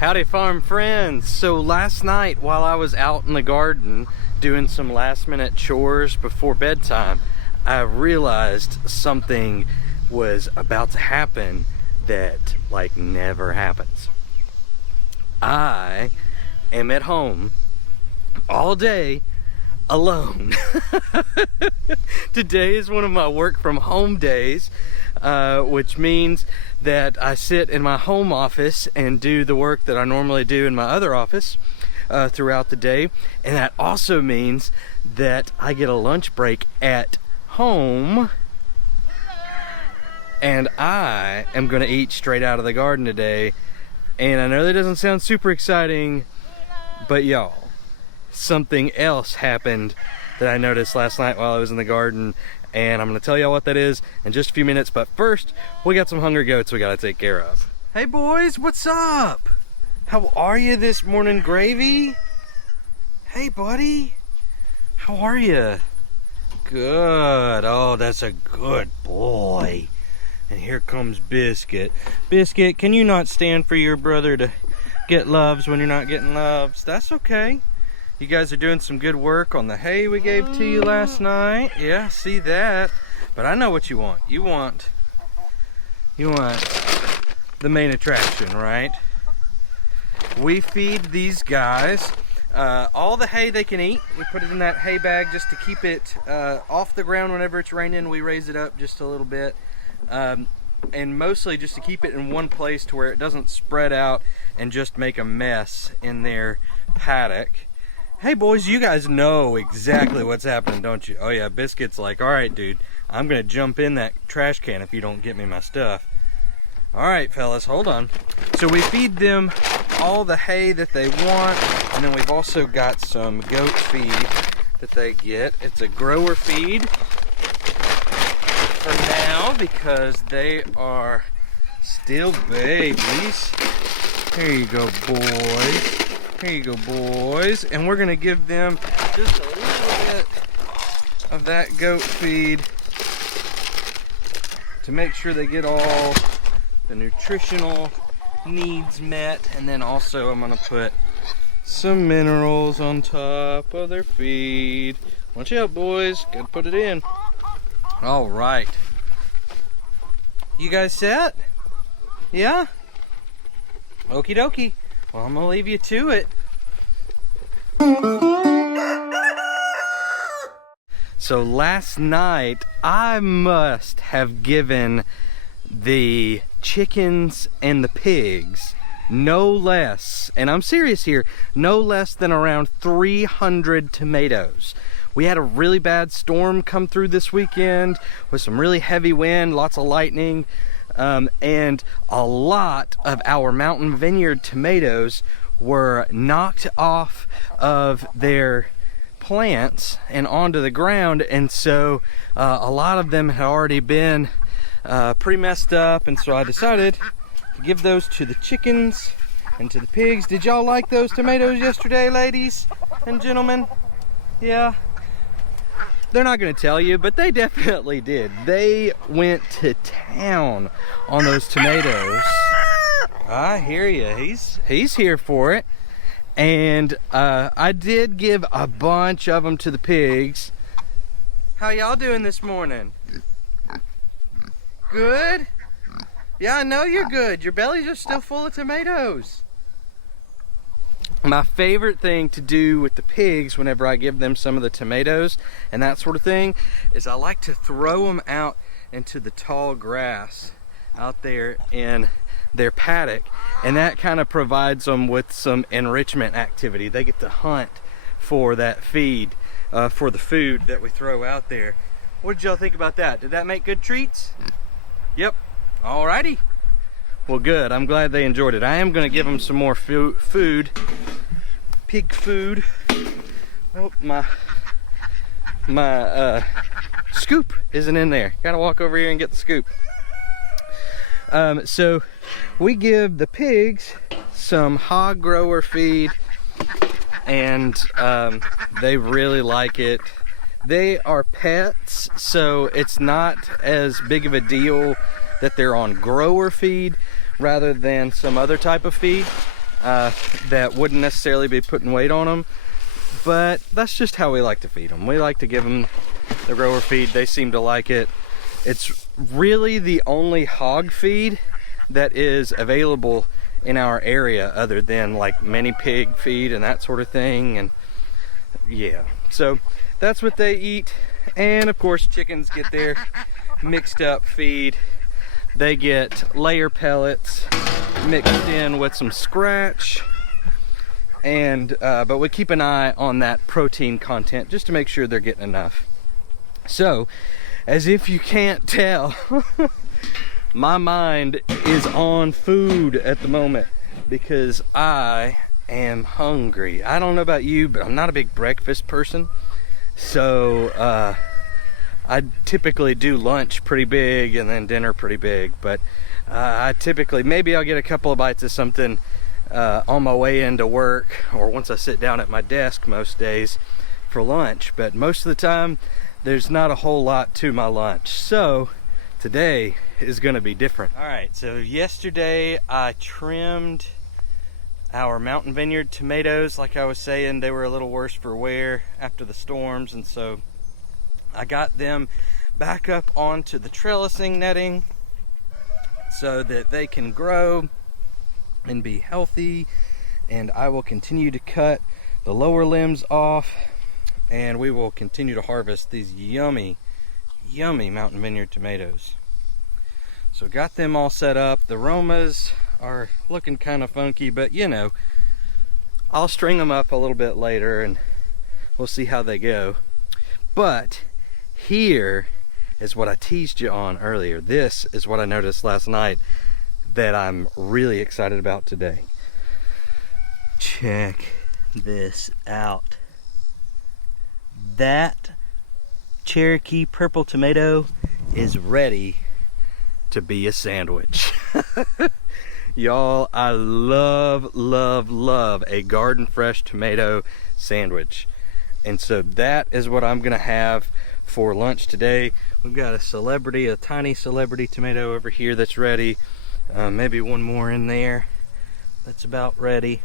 Howdy farm friends. So last night while I was out in the garden doing some last minute chores before bedtime, I realized something was about to happen that like never happens. I am at home all day alone. Today is one of my work from home days, which means that I sit in my home office and do the work that I normally do in my other office throughout the day. And that also means that I get a lunch break at home, and I am gonna eat straight out of the garden today. And I know that doesn't sound super exciting, but y'all, something else happened that I noticed last night while I was in the garden, and I'm gonna tell y'all what that is in just a few minutes. But first, we got some hungry goats we gotta take care of. Hey boys, what's up? How are you this morning, Gravy? Hey buddy, how are you? Good. Oh, that's a good boy. And here comes Biscuit. Biscuit, can you not stand for your brother to get loves when you're not getting loves? That's okay. You guys are doing some good work on the hay we gave to you last night. Yeah, see that. But I know what you want. You want the main attraction, right? We feed these guys all the hay they can eat. We put it in that hay bag just to keep it off the ground whenever it's raining. We raise it up just a little bit. And mostly just to keep it in one place to where it doesn't spread out and just make a mess in their paddock. Hey boys, you guys know exactly what's happening, don't you? Oh yeah, Biscuit's like, all right dude, I'm gonna jump in that trash can if you don't get me my stuff. All right fellas, hold on. So we feed them all the hay that they want, and then we've also got some goat feed that they get. It's a grower feed for now because they are still babies. Here you go boys. Here you go boys. And we're gonna give them just a little bit of that goat feed to make sure they get all the nutritional needs met. And then also I'm gonna put some minerals on top of their feed. Watch out boys, gotta put it in. All right. You guys set? Yeah? Okie dokie. Well, I'm gonna leave you to it. So last night, I must have given the chickens and the pigs no less, and I'm serious here, no less than around 300 tomatoes. We had a really bad storm come through this weekend with some really heavy wind, lots of lightning, and a lot of our mountain vineyard tomatoes were knocked off of their plants and onto the ground. And so a lot of them had already been pretty messed up, and so I decided to give those to the chickens and to the pigs. Did y'all like those tomatoes yesterday, ladies and gentlemen? Yeah. They're not going to tell you, but they definitely did. They went to town on those tomatoes. I hear you. He's here for it. And I did give a bunch of them to the pigs. How y'all doing this morning? Good? Yeah, I know you're good. Your bellies are still full of tomatoes. My favorite thing to do with the pigs whenever I give them some of the tomatoes and that sort of thing is I like to throw them out into the tall grass out there in their paddock, and that kind of provides them with some enrichment activity. They get to hunt for that feed, for the food that we throw out there. What did y'all think about that? Did that make good treats? Yep. Alrighty. Well, good. I'm glad they enjoyed it. I am going to give them some more food. Pig food. Oh, my scoop isn't in there. Gotta walk over here and get the scoop. So we give the pigs some hog grower feed, and they really like it. They are pets, so it's not as big of a deal that they're on grower feed rather than some other type of feed. that wouldn't necessarily be putting weight on them, but that's just how we like to feed them. We like to give them the grower feed. They seem to like it. It's really the only hog feed that is available in our area, other than like mini pig feed and that sort of thing. And yeah, so that's what they eat. And of course, chickens get their mixed up feed. They get layer pellets mixed in with some scratch, and but we keep an eye on that protein content just to make sure they're getting enough. So, as if you can't tell, my mind is on food at the moment because I am hungry. I don't know about you, but I'm not a big breakfast person. So I typically do lunch pretty big and then dinner pretty big, but I typically, maybe I'll get a couple of bites of something on my way into work, or once I sit down at my desk most days for lunch. But most of the time, there's not a whole lot to my lunch. So today is gonna be different. All right, so yesterday I trimmed our mountain vineyard tomatoes. Like I was saying, they were a little worse for wear after the storms, and so I got them back up onto the trellising netting so that they can grow and be healthy. And I will continue to cut the lower limbs off, and we will continue to harvest these yummy, yummy mountain vineyard tomatoes. So got them all set up. The Romas are looking kind of funky, but you know, I'll string them up a little bit later and we'll see how they go. But here is what I teased you on earlier. This is what I noticed last night that I'm really excited about today. Check this out. That Cherokee purple tomato is ready to be a sandwich. Y'all, I love, love, love a garden fresh tomato sandwich. And so that is what I'm gonna have for lunch today. We've got a tiny celebrity tomato over here that's ready. Maybe one more in there that's about ready.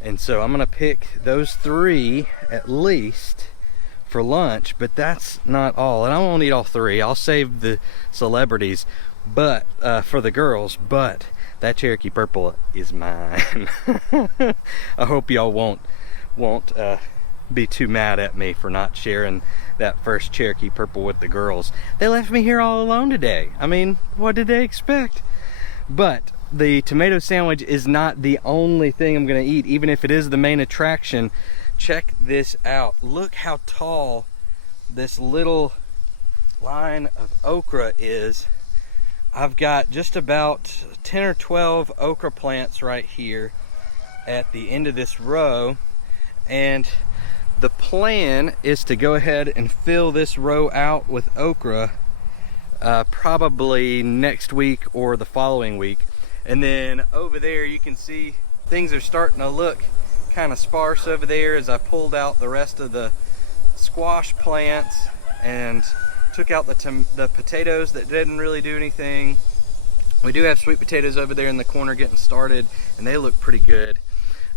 And so I'm gonna pick those 3 at least for lunch, but that's not all. And I won't eat all 3. I'll save the celebrities, but for the girls. But that Cherokee purple is mine. I hope y'all won't be too mad at me for not sharing that first Cherokee purple with the girls. They left me here all alone today. I mean, what did they expect? But the tomato sandwich is not the only thing I'm gonna eat, even if it is the main attraction. Check this out. Look how tall this little line of okra is. I've got just about 10 or 12 okra plants right here at the end of this row, and the plan is to go ahead and fill this row out with okra probably next week or the following week. And then over there you can see things are starting to look kind of sparse over there as I pulled out the rest of the squash plants and took out the potatoes that didn't really do anything. We do have sweet potatoes over there in the corner getting started, and they look pretty good.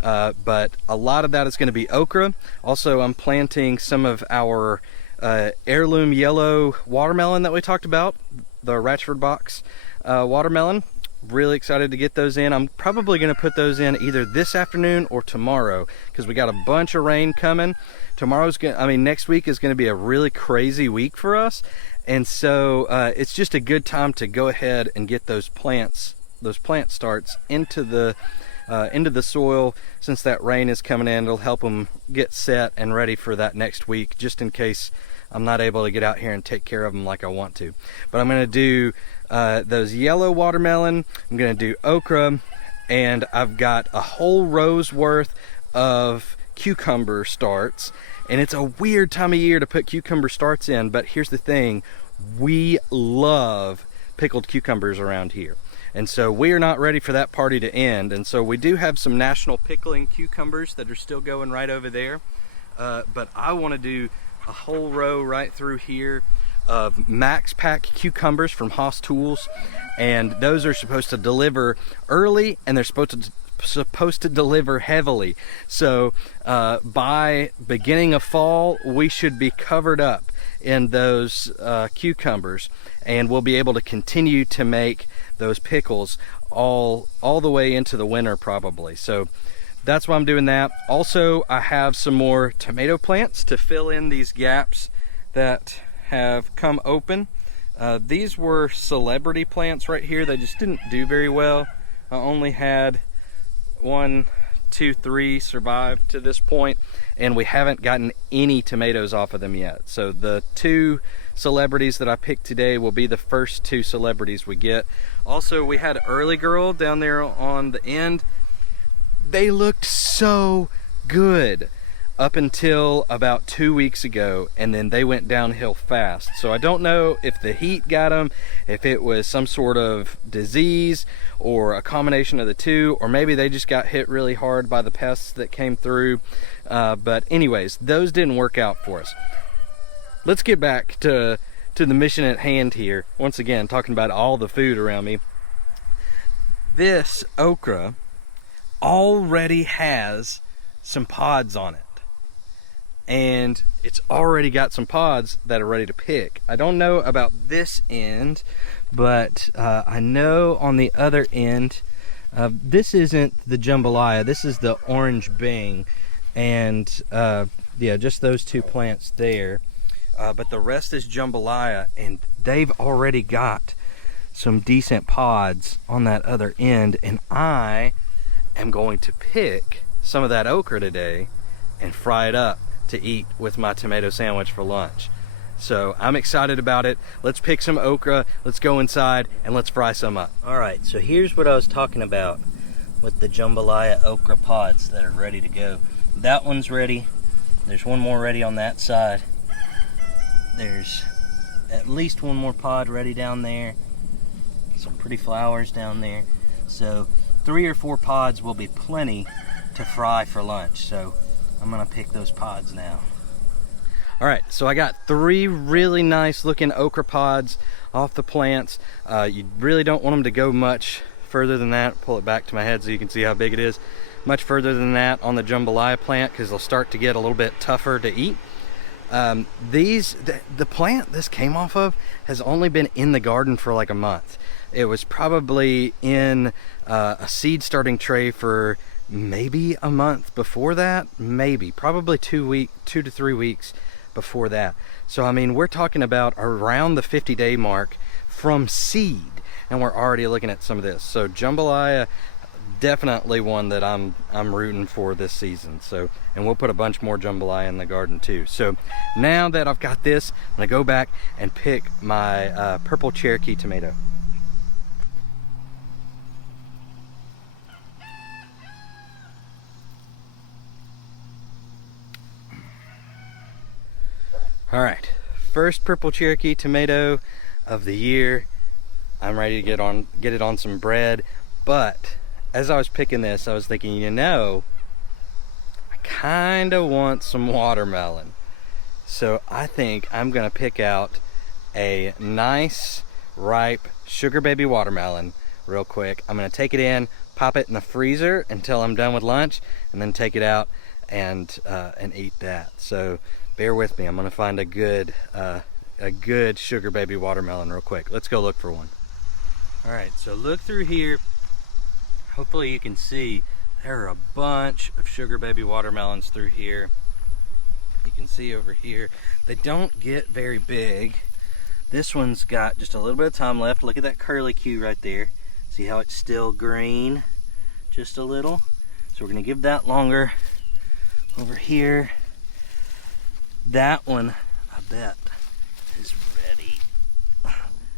But a lot of that is going to be okra. Also, I'm planting some of our heirloom yellow watermelon that we talked about, the Ratchford box watermelon. Really excited to get those in. I'm probably going to put those in either this afternoon or tomorrow because we got a bunch of rain coming. Next week is going to be a really crazy week for us, and so it's just a good time to go ahead and get those plant starts into the soil. Since that rain is coming in, it'll help them get set and ready for that next week, just in case I'm not able to get out here and take care of them like I want to. But I'm going to do those yellow watermelon, I'm going to do okra, and I've got a whole row's worth of cucumber starts. And it's a weird time of year to put cucumber starts in, but here's the thing, we love pickled cucumbers around here. And so we are not ready for that party to end. And so we do have some national pickling cucumbers that are still going right over there. But I want to do a whole row right through here of Max Pack cucumbers from Haas Tools, and those are supposed to deliver early, and they're supposed to deliver heavily. So by beginning of fall, we should be covered up in those cucumbers, and we'll be able to continue to make those pickles all the way into the winter probably. So that's why I'm doing that. Also, I have some more tomato plants to fill in these gaps that have come open. These were celebrity plants right here. They just didn't do very well. I only had 1, 2, 3 survive to this point, and we haven't gotten any tomatoes off of them yet. So the 2 celebrities that I picked today will be the first 2 celebrities we get. Also, we had Early Girl down there on the end. They looked so good up until about 2 weeks ago, and then they went downhill fast. So I don't know if the heat got them, if it was some sort of disease or a combination of the two, or maybe they just got hit really hard by the pests that came through. But anyways, those didn't work out for us. Let's get back to the mission at hand here. Once again, talking about all the food around me. This okra already has some pods on it, and it's already got some pods that are ready to pick. I don't know about this end, but I know on the other end, this isn't the jambalaya, this is the orange bing, and yeah, just those 2 plants there, but the rest is jambalaya, and they've already got some decent pods on that other end, and I am going to pick some of that okra today and fry it up to eat with my tomato sandwich for lunch. So I'm excited about it. Let's pick some okra, let's go inside, and let's fry some up. Alright, so here's what I was talking about with the jambalaya okra pods that are ready to go. That one's ready. There's one more ready on that side. There's at least one more pod ready down there. Some pretty flowers down there. So 3 or 4 pods will be plenty to fry for lunch. So I'm gonna pick those pods now. All right, so I got 3 really nice looking okra pods off the plants. You really don't want them to go much further than that. Pull it back to my head so you can see how big it is. Much further than that on the jambalaya plant, because they'll start to get a little bit tougher to eat. The plant this came off of has only been in the garden for like a month. It was probably in a seed starting tray for maybe a month before that, probably 2 to 3 weeks before that. So I mean, we're talking about around the 50-day mark from seed, and we're already looking at some of this. So jambalaya, definitely one that I'm rooting for this season. So, and we'll put a bunch more jambalaya in the garden too. So now that I've got this, I'm gonna go back and pick my purple Cherokee tomato. All right, first purple Cherokee tomato of the year. I'm ready to get it on some bread. But as I was picking this, I was thinking, you know, I kind of want some watermelon. So I think I'm gonna pick out a nice, ripe sugar baby watermelon real quick. I'm gonna take it in, pop it in the freezer until I'm done with lunch, and then take it out and eat that. So bear with me. I'm gonna find a good sugar baby watermelon real quick. Let's go look for one. All right, so look through here. Hopefully you can see there are a bunch of sugar baby watermelons through here. You can see over here, they don't get very big. This one's got just a little bit of time left. Look at that curly Q right there. See how it's still green, just a little. So we're gonna give that longer. Over here, that one, I bet, is ready.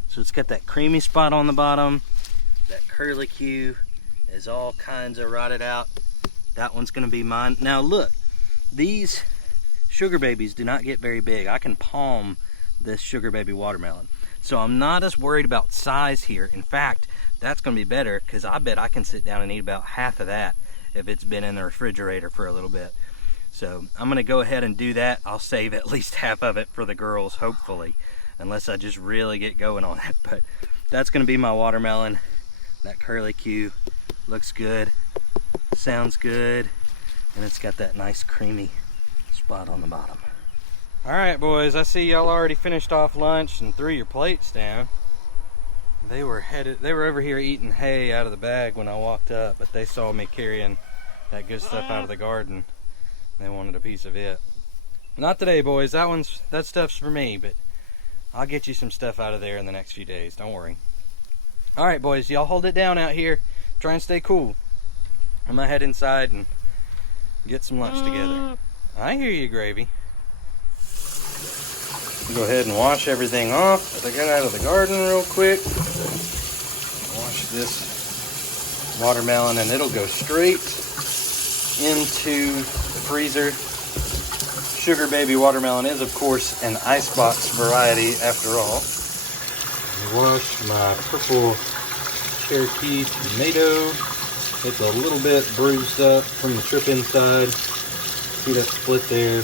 So it's got that creamy spot on the bottom. That curly Q is all kinds of rotted out. That one's gonna be mine. Now look, these sugar babies do not get very big. I can palm this sugar baby watermelon. So I'm not as worried about size here. In fact, that's gonna be better, because I bet I can sit down and eat about half of that if it's been in the refrigerator for a little bit. So I'm gonna go ahead and do that. I'll save at least half of it for the girls, hopefully. unless I just really get going on it. But that's gonna be my watermelon. That curlicue looks good, sounds good, and it's got that nice creamy spot on the bottom. All right, boys, I see y'all already finished off lunch and threw your plates down. They were over here eating hay out of the bag when I walked up, but they saw me carrying that good stuff out of the garden. They wanted a piece of it. Not today, boys. That stuff's for me, but I'll get you some stuff out of there in the next few days. Don't worry. All right, boys, y'all hold it down out here. Try and stay cool. I'm gonna head inside and get some lunch together. I hear you, Gravy. Go ahead and wash everything off that I got out of the garden real quick. Wash this watermelon and it'll go straight into the freezer. Sugar Baby watermelon is, of course, an icebox variety after all. Wash my purple Cherokee tomato. It's a little bit bruised up from the trip inside. See that split there?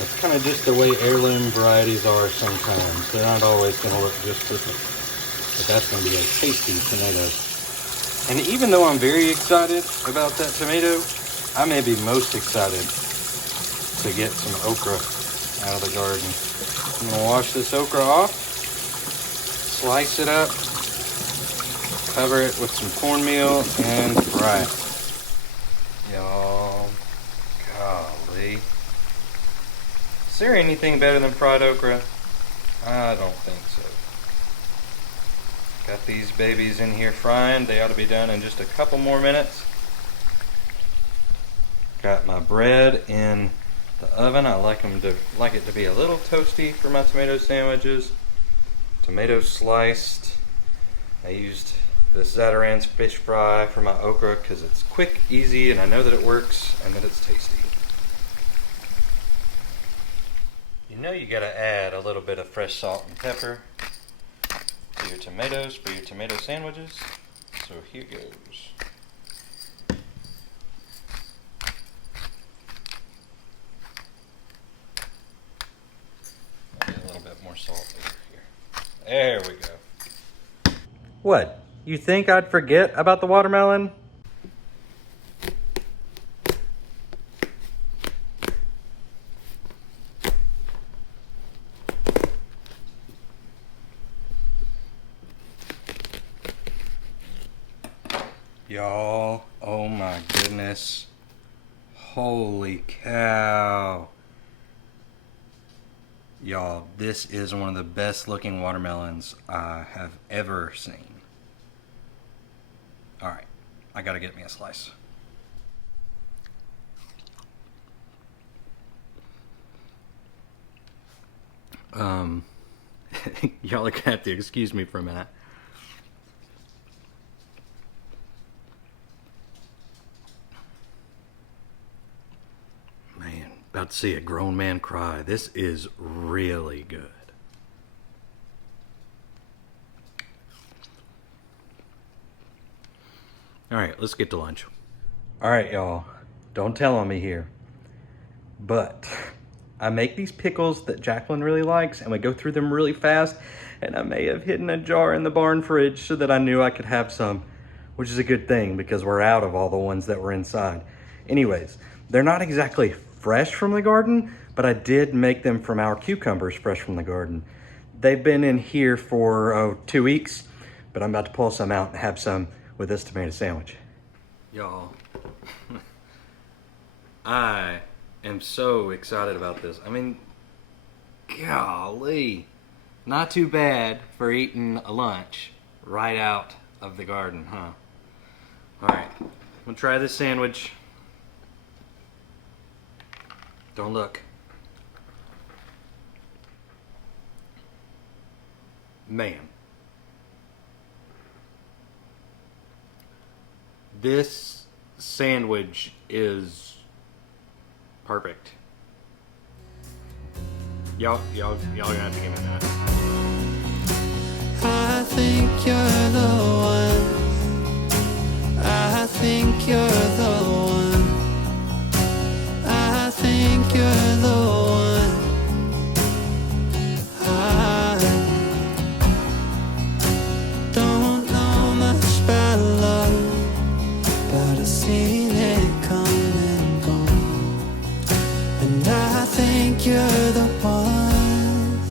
That's kind of just the way heirloom varieties are sometimes. They're not always going to look just perfect. But that's going to be a tasty tomato. And even though I'm very excited about that tomato, I may be most excited to get some okra out of the garden. I'm going to wash this okra off, slice it up, cover it with some cornmeal, and fry it. Y'all, golly. Is there anything better than fried okra? I don't think so. Got these babies in here frying. They ought to be done in just a couple more minutes. Got my bread in the oven. I like it to be a little toasty for my tomato sandwiches. Tomato sliced. I used the Zatarain's fish fry for my okra because it's quick, easy, and I know that it works and that it's tasty. You know you gotta add a little bit of fresh salt and pepper to your tomatoes for your tomato sandwiches. So here goes. Maybe a little bit more salt over here. There we go. What? You think I'd forget about the watermelon? Y'all, oh my goodness. Holy cow. Y'all, this is one of the best looking watermelons I have ever seen. Alright, I gotta get me a slice. Y'all are gonna have to excuse me for a minute. Man, about to see a grown man cry. This is really good. Alright, let's get to lunch. Alright, y'all. Don't tell on me here. But I make these pickles that Jacqueline really likes, and we go through them really fast, and I may have hidden a jar in the barn fridge so that I knew I could have some, which is a good thing because we're out of all the ones that were inside. Anyways, they're not exactly fresh from the garden, but I did make them from our cucumbers fresh from the garden. They've been in here for 2 weeks, but I'm about to pull some out and have some with this tomato sandwich. Y'all, I am so excited about this. I mean, golly, not too bad for eating a lunch right out of the garden, huh? All right, I'm gonna try this sandwich. Don't look. Man. This sandwich is perfect. Y'all gonna have to give me that. I think you're the one. I think you're the one. I think you're the one. I seen it come and go. And I think you're the